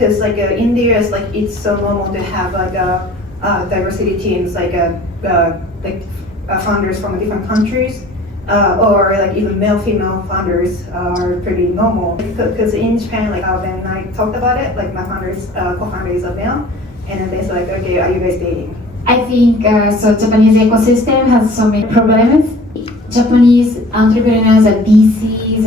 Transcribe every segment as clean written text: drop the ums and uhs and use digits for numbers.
because like India is like it's so normal to have like diversity teams like founders from different countries. Or like even male-female founders are pretty normal. Because in Japan, like when I talked about it, like my co-founder is a male, and then they said like, okay, are you guys dating? I think so. Japanese ecosystem has so many problems. Japanese entrepreneurs are VCs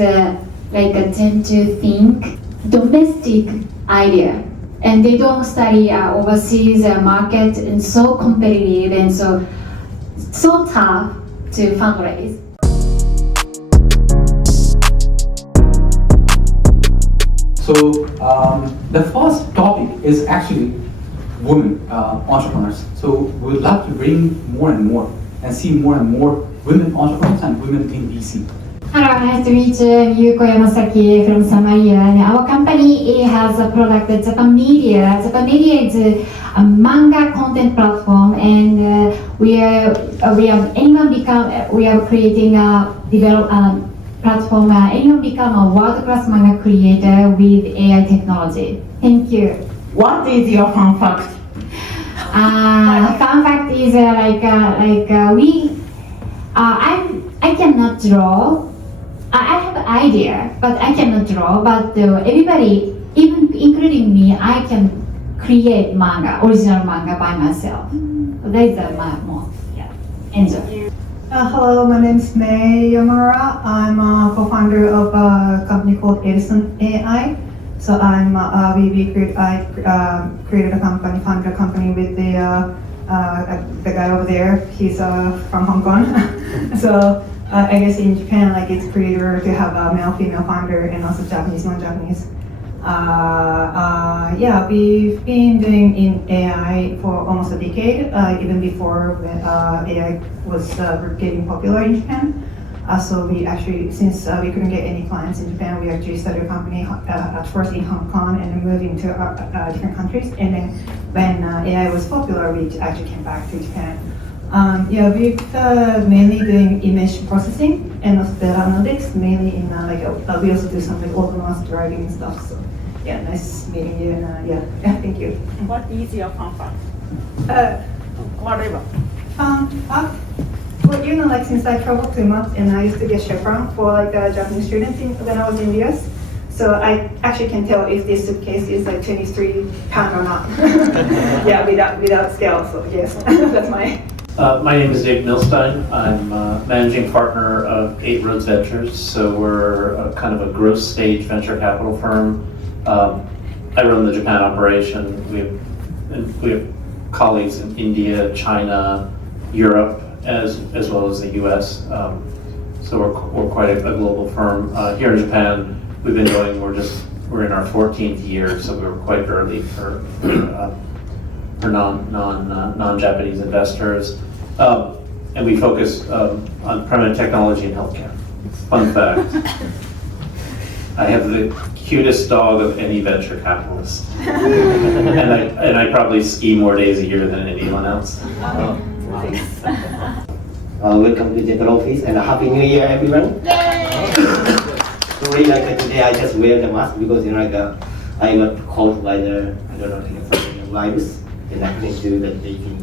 tend to think domestic idea, and they don't study overseas market, and so competitive and so tough to fundraise. So the first topic is actually women entrepreneurs. So we would love to bring more and more and see more and more women entrepreneurs and women in VC. Hello, nice to meet you. Yuko Yamasaki from Mayuko. Our company has a product that's Japan Media. Japan Media is a manga content platform, and we are creating a platform. Anyone become a world-class manga creator with AI technology. Thank you. What is your fun fact? Fun fact is I cannot draw. I have an idea, but I cannot draw. But everybody, even including me, I can create original manga by myself. So that is my most enjoy. Hello, my name is Yamaura. I'm a co-founder of a company called Edison AI. So I created a company, founded a company with the guy over there. He's from Hong Kong. So I guess in Japan, like it's pretty rare to have a male-female founder and also Japanese, non-Japanese. Yeah, we've been doing in AI for almost a decade, even before when AI was getting popular in Japan. So we actually, since we couldn't get any clients in Japan, we actually started a company at first in Hong Kong and then moved into different countries. And then when AI was popular, we actually came back to Japan. Yeah, we've mainly doing image processing and also data analytics, mainly in we also do some like autonomous driving and stuff. So yeah, nice meeting you, and yeah, thank you. What is your fun fact? Whatever. Fun fact? Well, you know, like since I traveled 2 months and I used to get chaperone for like Japanese students when I was in the US, so I actually can tell if this suitcase is like 23 pounds or not. Yeah, without scale. So yes, that's my. My name is Dave Milstein. I'm managing partner of 8 Roads Ventures. So we're kind of a growth stage venture capital firm. I run the Japan operation. We have colleagues in India, China, Europe, as well as the U.S. So we're quite a global firm. Here in Japan, we've been going. We're in our 14th year, so we were quite early for non-Japanese investors, and we focus on permanent technology and healthcare. Fun fact: I have the cutest dog of any venture capitalist, and I probably ski more days a year than anyone else. Nice. Welcome to JETRO office and a happy new year, everyone. Sorry, today I just wear the mask because I got caught by the virus. And I couldn't do that dating,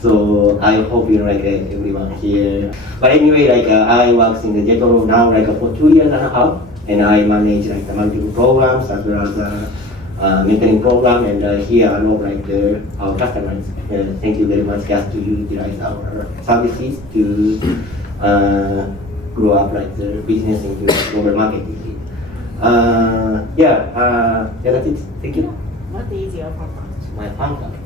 So I hope everyone here. But anyway, I work in the JETRO now for 2 years and a half, and I manage the multiple programs as well as mentoring program, and here I know our customers. Thank you very much just to utilize our services to grow up the business into global marketing. That's it. Thank you. What is your fun fact? My fun fact.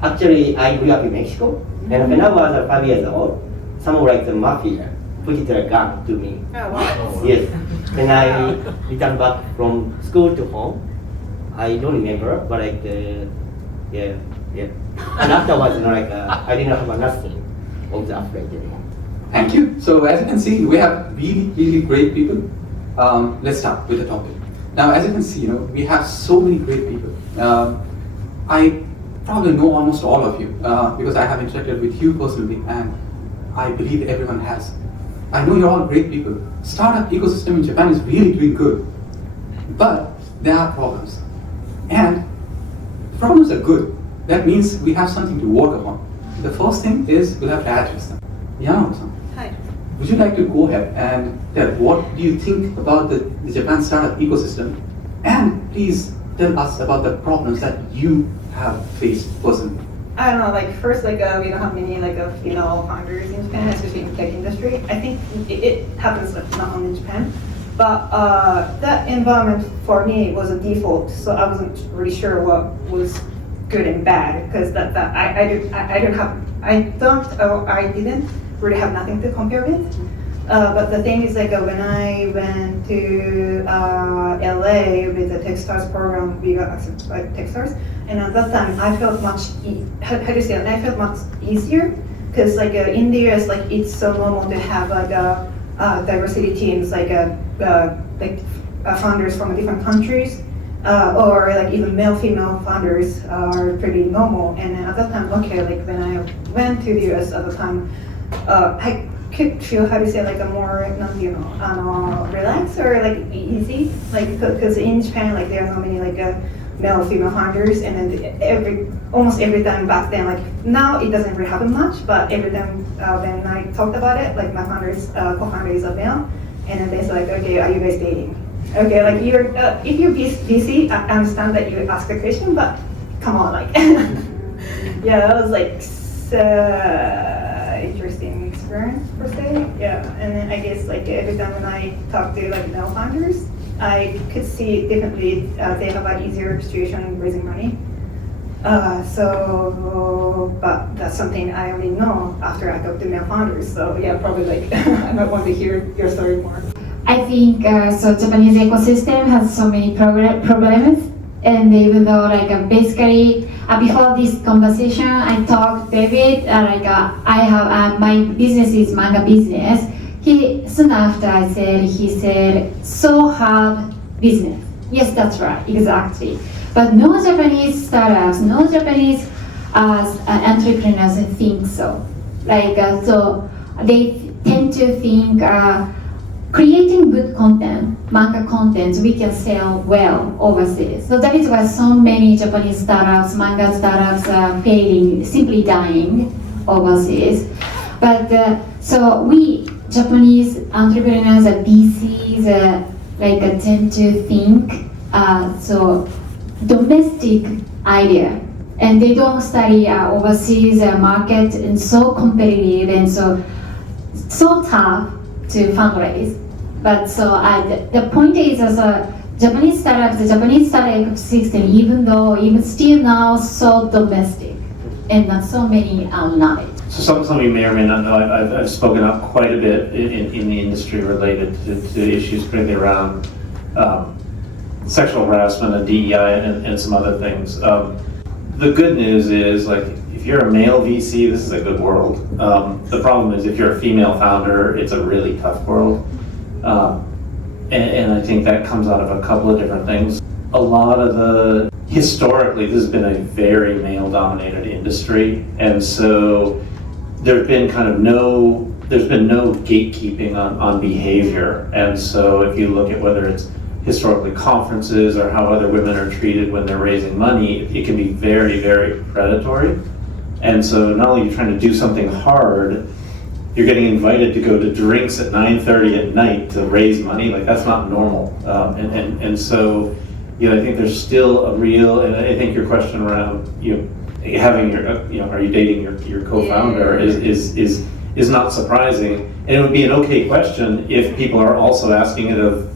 Actually, I grew up in Mexico, and when I was 5 years old, some of the mafia put a gun to me. Oh, wow. Yes. When I returned back from school to home, I don't remember, but yeah. And afterwards, I didn't have nothing of the afraid anymore. Thank you. So as you can see, we have really great people. Let's start with the topic. Now, as you can see, we have so many great people. I probably know almost all of you because I have interacted with you personally, and I believe everyone has. I know you're all great people. Startup ecosystem in Japan is really doing good, but there are problems. problems are good. That means we have something to work upon. The first thing is we'll have to address them. Yamaura-san, Hi. would you like to go ahead and tell what do you think about the Japan startup ecosystem? And please tell us about the problems that you have faced personally. I don't know, like first, like we don't have many like female founders in Japan, especially in the tech industry. I think it happens like not only in Japan, but that environment for me was a default, so I wasn't really sure what was good and bad because I didn't really have nothing to compare with. But the thing is like when I went to LA with the Techstars program, we got accepted by Techstars, and at that time I felt much how do you say it? I felt much easier because like in the US like it's so normal to have like diversity teams like founders from different countries. Or like even male-female founders are pretty normal. And at that time, okay, like when I went to the US at the time, I could feel how to say like a more, relaxed or like easy, like because in Japan like there are not many like male-female founders, and then almost every time back then, like now it doesn't really happen much, but every time when I talked about it, like my co-founder is a male, and then they say like, okay, are you guys dating? Okay, like you're if you're busy, I understand that you ask a question, but come on, like yeah, that was like interesting experience per se. Yeah, and then I guess like every time when I talk to like male founders, I could see differently they have an easier situation raising money. But that's something I only know after I talk to male founders. So yeah, probably like I might want to hear your story more. I think so. Japanese ecosystem has so many problems, and even though like basically before this conversation, I talked David I have my business is manga business. He soon after he said so hard business. Yes, that's right, exactly. But no Japanese startups, no Japanese entrepreneurs think so. So they tend to think. Creating good content, manga content, we can sell well overseas. So that is why so many Japanese startups, manga startups are failing, simply dying overseas. But so we Japanese entrepreneurs, VCs, tend to think so domestic idea, and they don't study overseas market and so competitive and so tough to fundraise. But so the point is as a Japanese startups, the Japanese startup ecosystem, even still now so domestic and not so many are not it. So some of you may or may not know, I've spoken up quite a bit in the industry related to issues particularly around sexual harassment and DEI and some other things. The good news is like if you're a male VC, this is a good world. The problem is if you're a female founder, it's a really tough world. And I think that comes out of a couple of different things. A lot of historically, this has been a very male-dominated industry, and so there's been no gatekeeping on behavior. And so if you look at whether it's historically conferences or how other women are treated when they're raising money, it can be very, very predatory. And so not only are you trying to do something hard, you're getting invited to go to drinks at 9:30 at night to raise money. Like that's not normal. And so, I think there's still a real, and I think your question around, having your, are you dating your co-founder is not surprising. And it would be an okay question if people are also asking it of,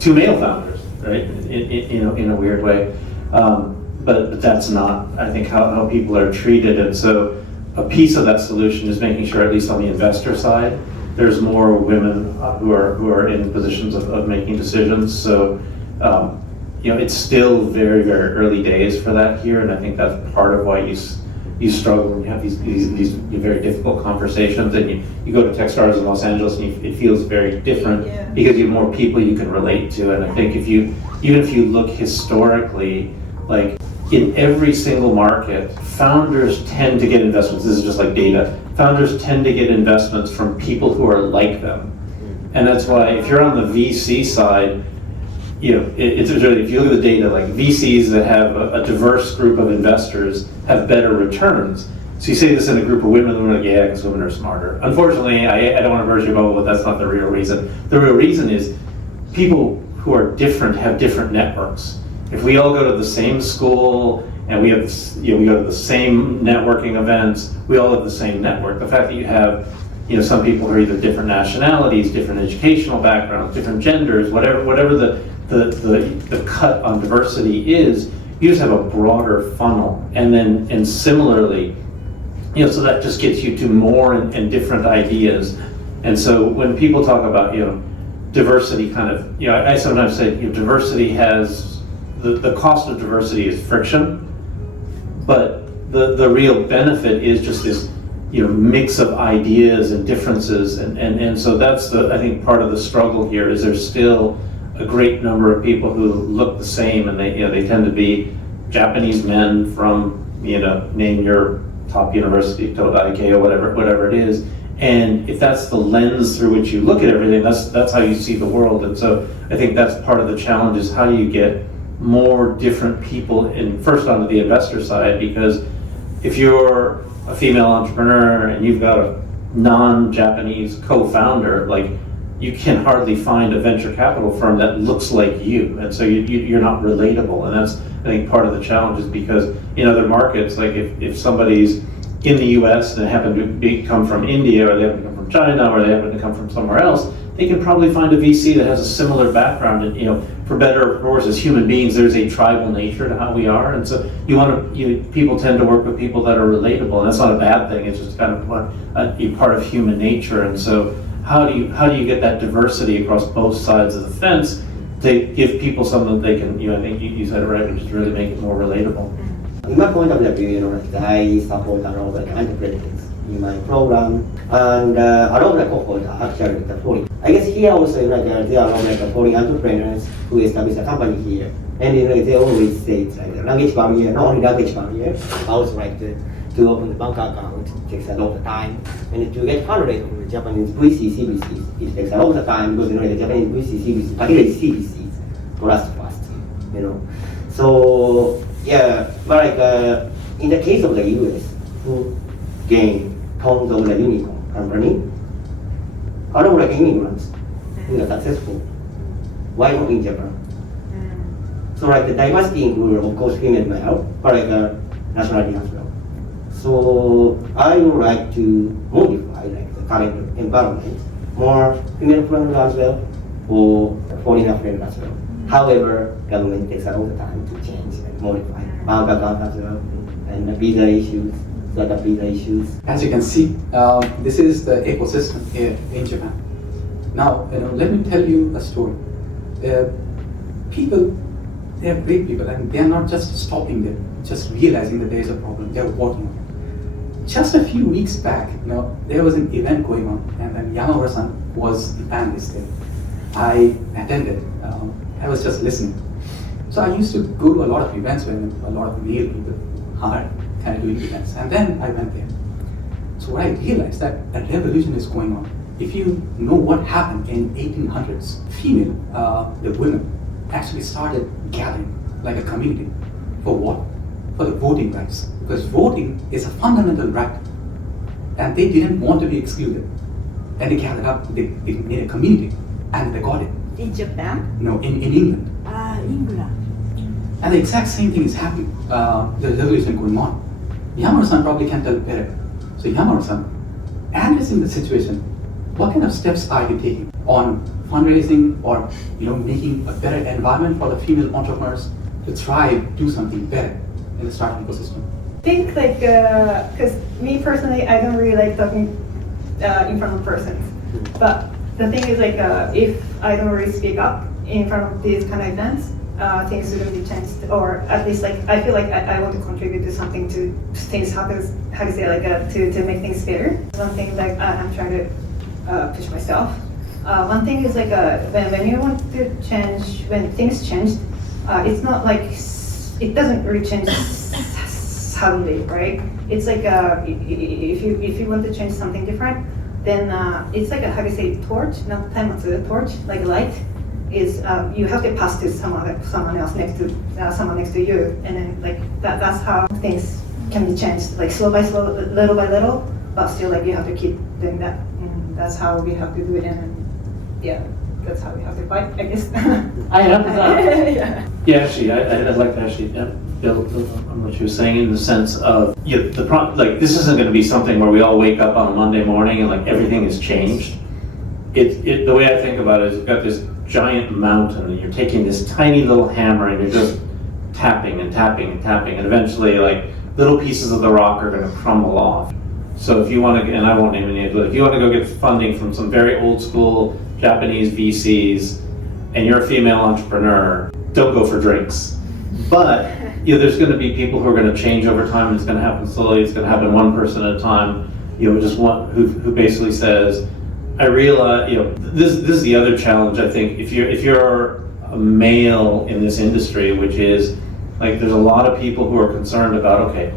two male founders, right? In a weird way. But that's not, I think, how people are treated. And so a piece of that solution is making sure, at least on the investor side, there's more women who are in positions of making decisions. So, it's still very, very early days for that here. And I think that's part of why you struggle when you have these very difficult conversations. And you go to Techstars in Los Angeles and it feels very different because you have more people you can relate to. And I think even if you look historically, like, in every single market, founders tend to get investments. This is just like data. Founders tend to get investments from people who are like them. And that's why if you're on the VC side, it's really, if you look at the data, like VCs that have a diverse group of investors have better returns. So you say this in a group of women, and we're like, yeah, because women are smarter. Unfortunately, I don't want to burst your bubble, but that's not the real reason. The real reason is people who are different have different networks. If we all go to the same school and we have, we go to the same networking events, we all have the same network. The fact that you have, some people who are either different nationalities, different educational backgrounds, different genders, whatever the cut on diversity is, you just have a broader funnel. And similarly, so that just gets you to more and different ideas. And so when people talk about, diversity kind of, I sometimes say, diversity has, the cost of diversity is friction, but the real benefit is just this, mix of ideas and differences. And so that's I think part of the struggle here is there's still a great number of people who look the same, and they tend to be Japanese men from, name your top university, Todai or whatever it is. And if that's the lens through which you look at everything, that's how you see the world. And so I think that's part of the challenge, is how do you get more different people first onto the investor side, because if you're a female entrepreneur and you've got a non-Japanese co-founder, like, you can hardly find a venture capital firm that looks like you, and so you're not relatable. And that's, I think, part of the challenge, is because in other markets, like if somebody's in the US and they happen to come from India, or they happen to come from China, or they happen to come from somewhere else, they can probably find a VC that has a similar background. And for better or worse, as human beings, there's a tribal nature to how we are, and so people tend to work with people that are relatable, and that's not a bad thing. It's just kind of a part of human nature. And so how do you get that diversity across both sides of the fence to give people something that they can, I think you said it right, which is really make it more relatable. In my point of view, I support a lot of entrepreneurs in my program, and a lot of the cohort are actually foreign. I guess here also, there are a lot of foreign entrepreneurs who establish a company here, and they always say it's like a language barrier, not only language barrier, but also to open the bank account takes a lot of time, and to get funded from the Japanese VC, CVCs, it takes a lot of time, because the Japanese VC, CVCs, particularly CVCs, collapse fast, So yeah, but in the case of the US, who gained tons of the unicorn company, a lot of immigrants who are successful. Why not in Japan? So the diversity includes, of course, female and male, but nationality as well. So I would like to modify the current environment, more female friendly as well, or foreigner friendly as well. However, government takes a long time to change and modify bank account as well, and visa issues, visa issues. As you can see, this is the ecosystem here in Japan. Now, let me tell you a story. People, they are great people, and they are not just stopping there, just realizing that there is a problem. They are working on it. Just a few weeks back, there was an event going on, and then Yamaura-san was the panelist there. I attended. I was just listening. So I used to go to a lot of events when a lot of male people are kind of doing events, and then I went there. So what I realized that a revolution is going on. If you know what happened in 1800s, the women actually started gathering like a community. For what? For the voting rights. Because voting is a fundamental right, and they didn't want to be excluded. And they gathered up, they made a community, and they got it. In Japan? No, in England. England. And the exact same thing is happening. The revolution going on. Yamaura-san probably can tell better. So Yamaura-san, addressing the situation, what kind of steps are you taking on fundraising or making a better environment for the female entrepreneurs to thrive, do something better in the startup ecosystem? I think because me personally, I don't really like talking in front of persons. But the thing is if I don't really speak up in front of these kind of events, things shouldn't be changed, or at least I feel like I want to contribute to something to things to make things better. One thing I'm trying to push myself. One thing is when you want to change, when things change, it's not it doesn't really change suddenly, right? It's if you want to change something different, then it's how do you say, torch, not time to the torch, like light. is you have to pass to someone else next to you, and then like that's how things can be changed, like slow by slow, little by little, but still like you have to keep doing that. And that's how we have to do it, and yeah, that's how we have to fight, I guess. I love that. Yeah. Yeah, actually, I'd like to actually build on what you were saying in the sense of, like, this isn't gonna be something where we all wake up on a Monday morning and like everything has changed. The way I think about it is you've got this giant mountain and you're taking this tiny little hammer and you're just tapping and tapping and tapping, and eventually like little pieces of the rock are gonna crumble off. So if you want to, and I won't name any names, but if you want to go get funding from some very old school Japanese VCs and you're a female entrepreneur, don't go for drinks. But there's going to be people who are going to change over time, and it's going to happen slowly. It's going to happen one person at a time. Just one who basically says, I realize, this is the other challenge. I think if you're a male in this industry, which is like there's a lot of people who are concerned about, okay,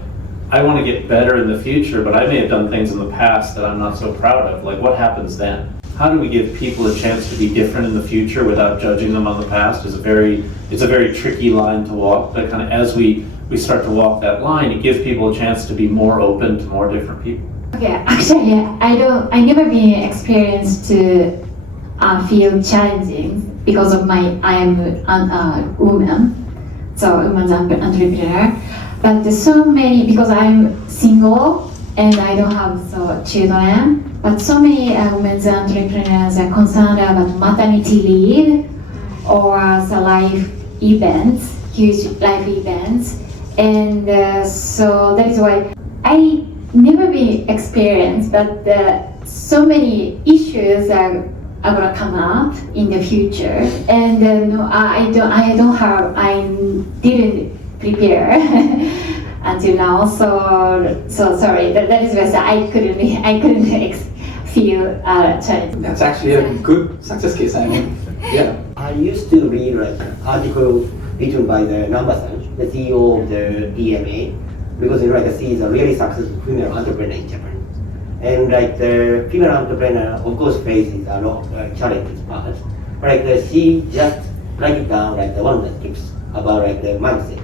I want to get better in the future, but I may have done things in the past that I'm not so proud of. Like, what happens then? How do we give people a chance to be different in the future without judging them on the past? It's a very tricky line to walk. But kind of as we start to walk that line, it gives people a chance to be more open to more different people. Okay, actually, I never been experienced to feel challenging because of I am a woman, so woman's entrepreneur. But there's so many, because I'm single and I don't have children, but so many women's entrepreneurs are concerned about maternity leave or the life events, huge life events. And so that is why I never been experienced, but so many issues are gonna come up in the future. And no, I didn't prepare until now, so sorry. That is why I couldn't feel challenged. That's actually a good success case. I mean, yeah. I used to read like an article written by the Namba-san, the CEO of the DMA, because she is a really successful female entrepreneur in Japan. And like the female entrepreneur, of course, faces a lot of challenges, but she just write it down like the one of the tips about like the mindset.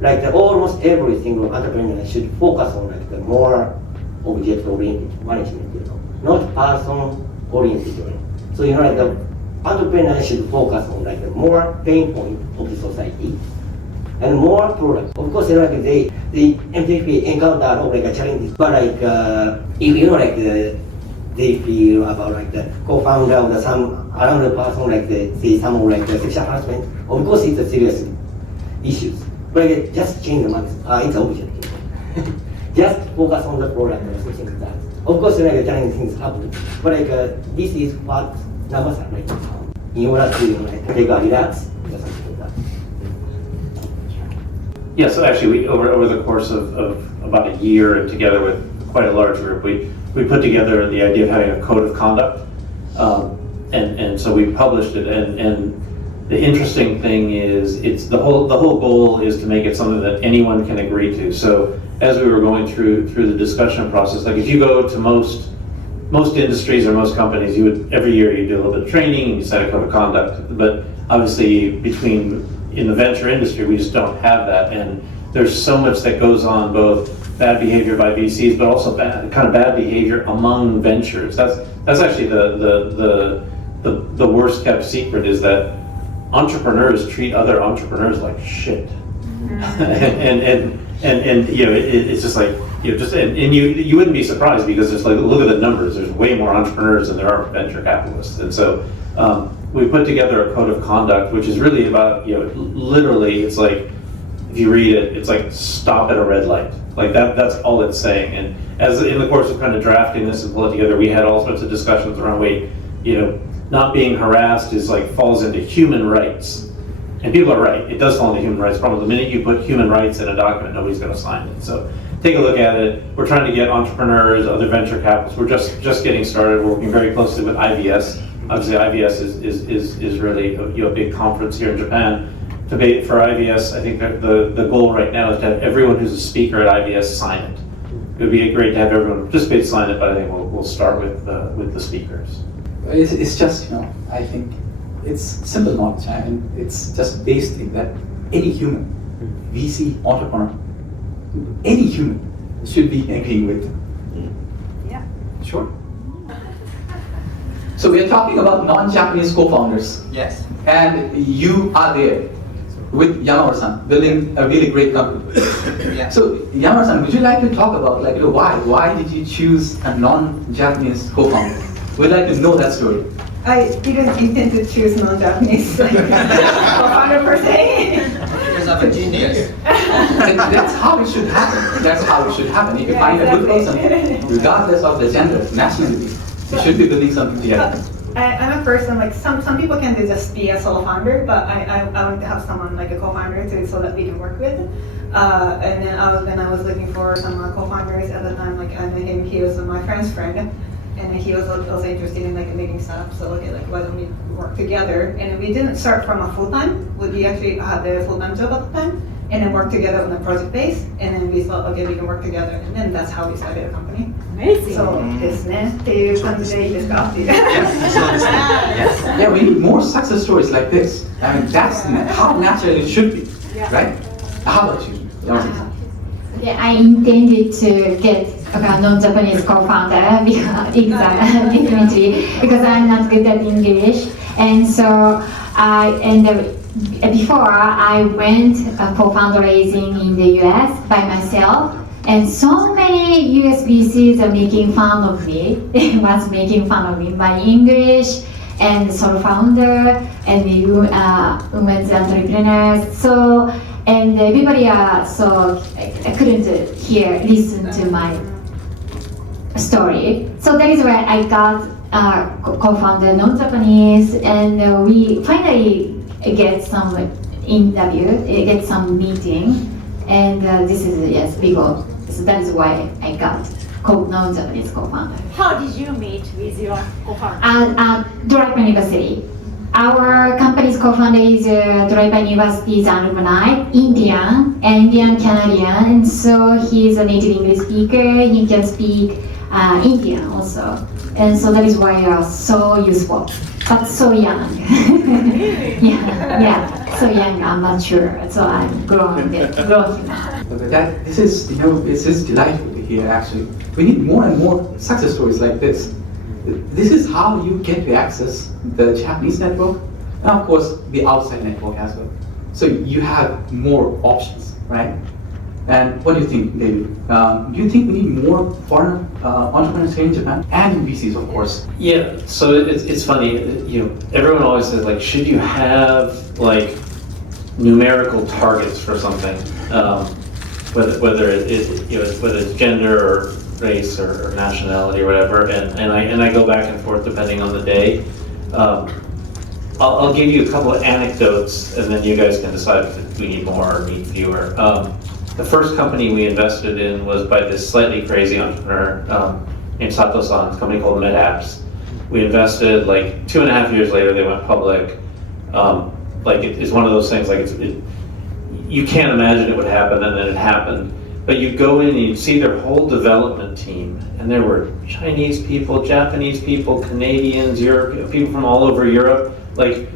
Like almost every single entrepreneur should focus on like the more object-oriented management, not person-oriented. So like the entrepreneur should focus on like the more pain point of the society and more product. Of course, like they MTP encounter a lot of like challenges, but like if they feel about like the co-founder of some another person like say some like the sexual harassment, of course it's a serious issues. But like, just change the mindset. It's object. Just focus on the product or something like that. Of course, like challenging things happen, but like this is what numbers are like in order to take a relax or something like that. Yeah, so actually, over the course of about a year and together with quite a large group, we put together the idea of having a code of conduct, and so we published it. And the interesting thing is, the whole goal is to make it something that anyone can agree to. So as we were going through the discussion process, like if you go to most industries or most companies, every year you do a little bit of training and you set a code of conduct. But obviously, in the venture industry, we just don't have that, and there's so much that goes on, both bad behavior by VCs, but also bad behavior among ventures. That's actually the worst kept secret, is that entrepreneurs treat other entrepreneurs like shit. and it's just like, you wouldn't be surprised, because it's like, look at the numbers. There's way more entrepreneurs than there are venture capitalists, and so we put together a code of conduct, which is really about, literally, it's like, if you read it, it's like, stop at a red light. Like that's all it's saying. And as in the course of kind of drafting this and pulling it together, we had all sorts of discussions around, not being harassed is like, falls into human rights. And people are right, it does fall into human rights. Probably the minute you put human rights in a document, nobody's gonna sign it. So take a look at it. We're trying to get entrepreneurs, other venture capitalists. We're just getting started. We're working very closely with IVS. Obviously, IVS is really a big conference here in Japan. For IVS, I think that the goal right now is to have everyone who's a speaker at IVS sign it. It would be great to have everyone participate, sign it, but I think we'll start with the speakers. It's just, I think it's simple knowledge, and it's just base thing that any human, VC, entrepreneur, any human should be agreeing with. Yeah. Sure. So we are talking about non-Japanese co-founders. Yes. And you are there with Yamaura-san, building a really great company. Yeah. So Yamaura-san, would you like to talk about why did you choose a non-Japanese co-founder? We'd like to know that story. I didn't intend to choose non-Japanese co-founder per se. Because I'm a genius. And that's how it should happen. That's how it should happen. If you Yeah, find a good exactly. person, regardless of the gender, nationality, you should be building something together. I'm a person like some people can just be a solo founder, but I want to have someone like a co-founder too, so that we can work with. And then when I was looking for some co-founders at the time, like I met him, he was my friend's friend, and he was also interested in like making stuff. So okay, like why don't we work together? And we didn't start from a full time. We actually had a full time job at the time, and then work together on a project base. And then we thought, okay, we can work together, and then that's how we started a company. Amazing. そうですね。っていう感じでいいですかっていう。 Yes. Yeah, we need more success stories like this. I mean, that's how natural it should be, right? How about you, Yamaura-san? Yeah, I intended to get a non-Japanese co-founder because definitely because I'm not good at English, and so before I went for fundraising in the US by myself, and so many US VCs are making fun of me. Was making fun of me, my English and solo founder and the women's entrepreneurs. So. And everybody couldn't listen to my story. So that is where I got co-founded non-Japanese, and we finally get some interview, get some meeting, and this is we go. So that is why I got non-Japanese co-founder. How did you meet with your co-founder? Draper University. Our company's co-founder is Draper University's alumni, Indian Canadian, and so he's a native English speaker. He can speak Indian also, and so that is why you are so useful, but so young. yeah, so young and mature. So I'm growing now. This is delightful to hear. Actually, we need more and more success stories like this. This is how you get to access the Japanese network, and of course the outside network as well. So you have more options, right? And what do you think, David? Do you think we need more foreign entrepreneurs here in Japan and VCs, of course? Yeah, so it's funny, everyone always says, like, should you have, like, numerical targets for something, whether it's gender or race or nationality or whatever, and I go back and forth depending on the day. I'll give you a couple of anecdotes, and then you guys can decide if we need more or need fewer. The first company we invested in was by this slightly crazy entrepreneur named Sato-san, a company called MedApps. We invested, like 2.5 years later, they went public. It's one of those things, like you can't imagine it would happen, and then it happened. But you go in and you see their whole development team, and there were Chinese people, Japanese people, Canadians, people from all over Europe. Like,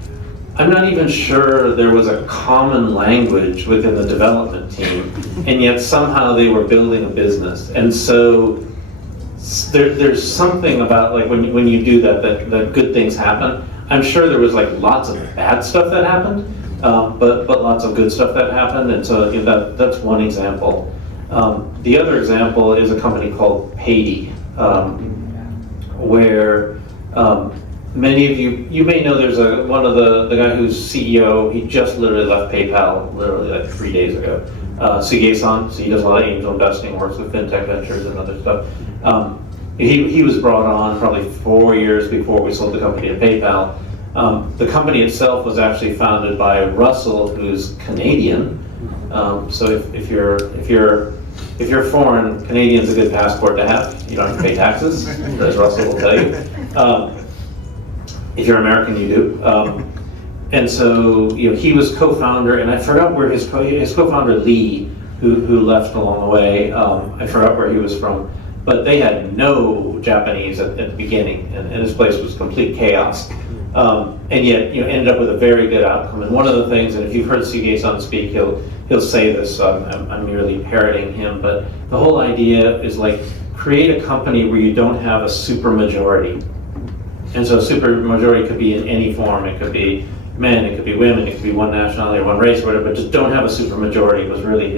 I'm not even sure there was a common language within the development team, and yet somehow they were building a business. And so there's something about, like, when you do that good things happen. I'm sure there was like lots of bad stuff that happened, but lots of good stuff that happened, and so that's one example. The other example is a company called Paydi, where many of you may know there's one of the guy who's CEO, he just literally left PayPal literally like 3 days ago. Suge-san, so he does a lot of angel investing, works with fintech ventures and other stuff. He was brought on probably 4 years before we sold the company to PayPal. The company itself was actually founded by Russell, who's Canadian. So if you're foreign, Canadian's a good passport to have. You don't have to pay taxes, as Russell will tell you. If you're American, you do. And so he was co-founder, and I forgot where his co-founder Lee, who left along the way. I forgot where he was from, but they had no Japanese at the beginning, and his place was complete chaos. And yet, ended up with a very good outcome. And one of the things, and if you've heard Suge-san speak, he'll say this, I'm merely parroting him, but the whole idea is like, create a company where you don't have a super majority. And so super majority could be in any form. It could be men, it could be women, it could be one nationality or one race or whatever, but just don't have a super majority was really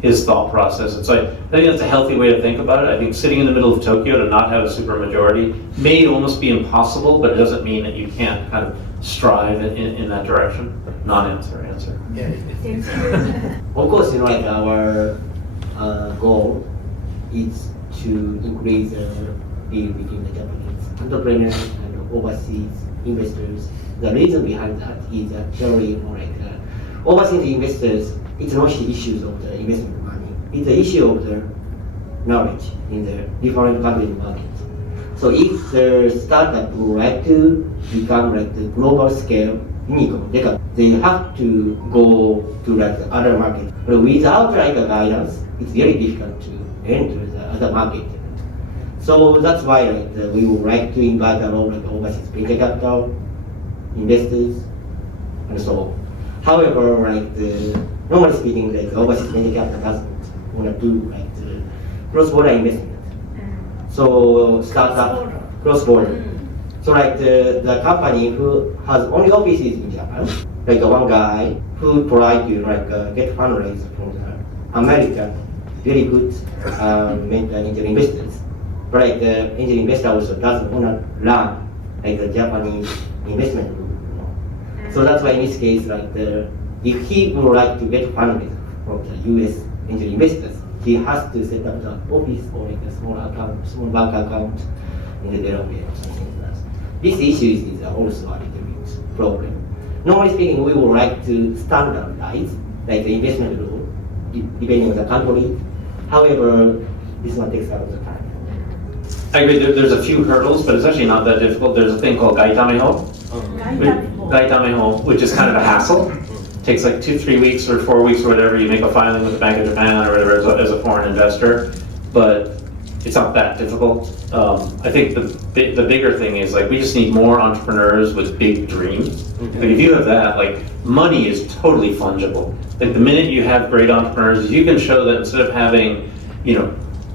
his thought process. It's like, I think that's a healthy way to think about it. I think sitting in the middle of Tokyo to not have a super majority may almost be impossible, but it doesn't mean that you can't kind of strive in that direction. Non-answer, answer. Of course, like our goal is to increase the deal between the Japanese entrepreneurs and overseas investors. The reason behind that is actually like overseas investors, it's not the issues of the investment money. It's the issue of the knowledge in the different countries market. So if the startup would like to become like the global scale unicorn, they have to go to like the other market. But without like a guidance, it's very difficult to enter the other market. So that's why like, we would like to invite a lot of overseas venture capital investors and so on. However, like normally speaking, like overseas venture capital doesn't want to do like the cross-border investment. So startup cross-border. So like the company who has only offices in Japan, like one guy who tried to like get fundraise from the American, very good angel investors. But like the angel investor also doesn't want to run like the Japanese investment group. So that's why in this case, like if he would like to get fundraise from the US angel investors, he has to set up the office or like a small bank account in the Delaware or something like that. This issue is also a little bit problem. Normally speaking, we would like to standardize like the investment law depending on the country. However, this one takes a lot of time. I agree, there's a few hurdles, but it's actually not that difficult. There's a thing called gaitameho, which is kind of a hassle. Takes like 2-3 weeks or 4 weeks or whatever. You make a filing with the Bank of Japan or whatever as a foreign investor, but it's not that difficult. I think the bigger thing is like we just need more entrepreneurs with big dreams. Like if you have that, like money is totally fungible. Like the minute you have great entrepreneurs, you can show that instead of having,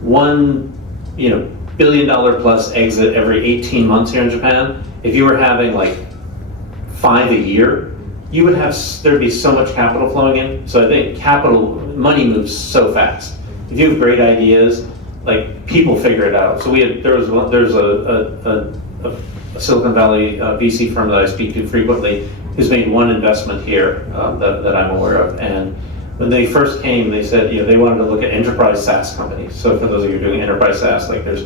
one, $1 billion plus exit every 18 months here in Japan, if you were having like 5 a year, you would have, there'd be so much capital flowing in. So I think money moves so fast. If you have great ideas, like people figure it out. So there's a Silicon Valley VC firm that I speak to frequently who's made one investment here that I'm aware of. And when they first came, they said they wanted to look at enterprise SaaS companies. So for those of you who are doing enterprise SaaS, like there's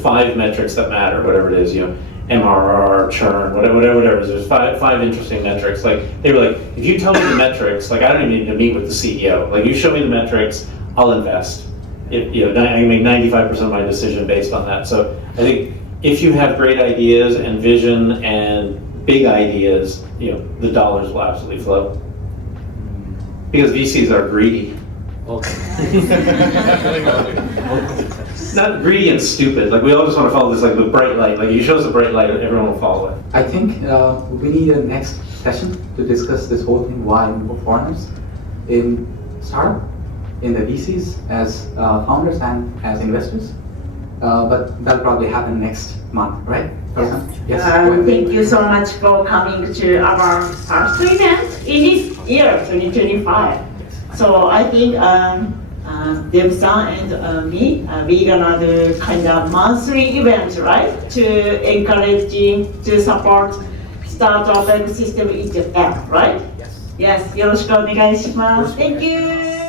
5 metrics that matter, whatever it is, MRR, churn, whatever it is. There's five interesting metrics. Like they were like, if you tell me the metrics, like I don't even need to meet with the CEO. Like you show me the metrics, I'll invest. I can make 95% of my decision based on that. So I think if you have great ideas and vision and big ideas, the dollars will absolutely flow. Because VCs are greedy. Not greedy and stupid. Like we all just want to follow this like the bright light. Like you show us a bright light, everyone will follow it. I think we need a next session to discuss this whole thing, why more foreigners in startup, in the VCs as founders and as investors. But that'll probably happen next month, right? Yes. Thank you so much for coming to our first event in this year, 2025. So I think Deb-san and me, we gonna do kind of monthly event, right? To encouraging, to support startup ecosystem in Japan, right? Yes. Yes, よろしくお願いします。Thank you.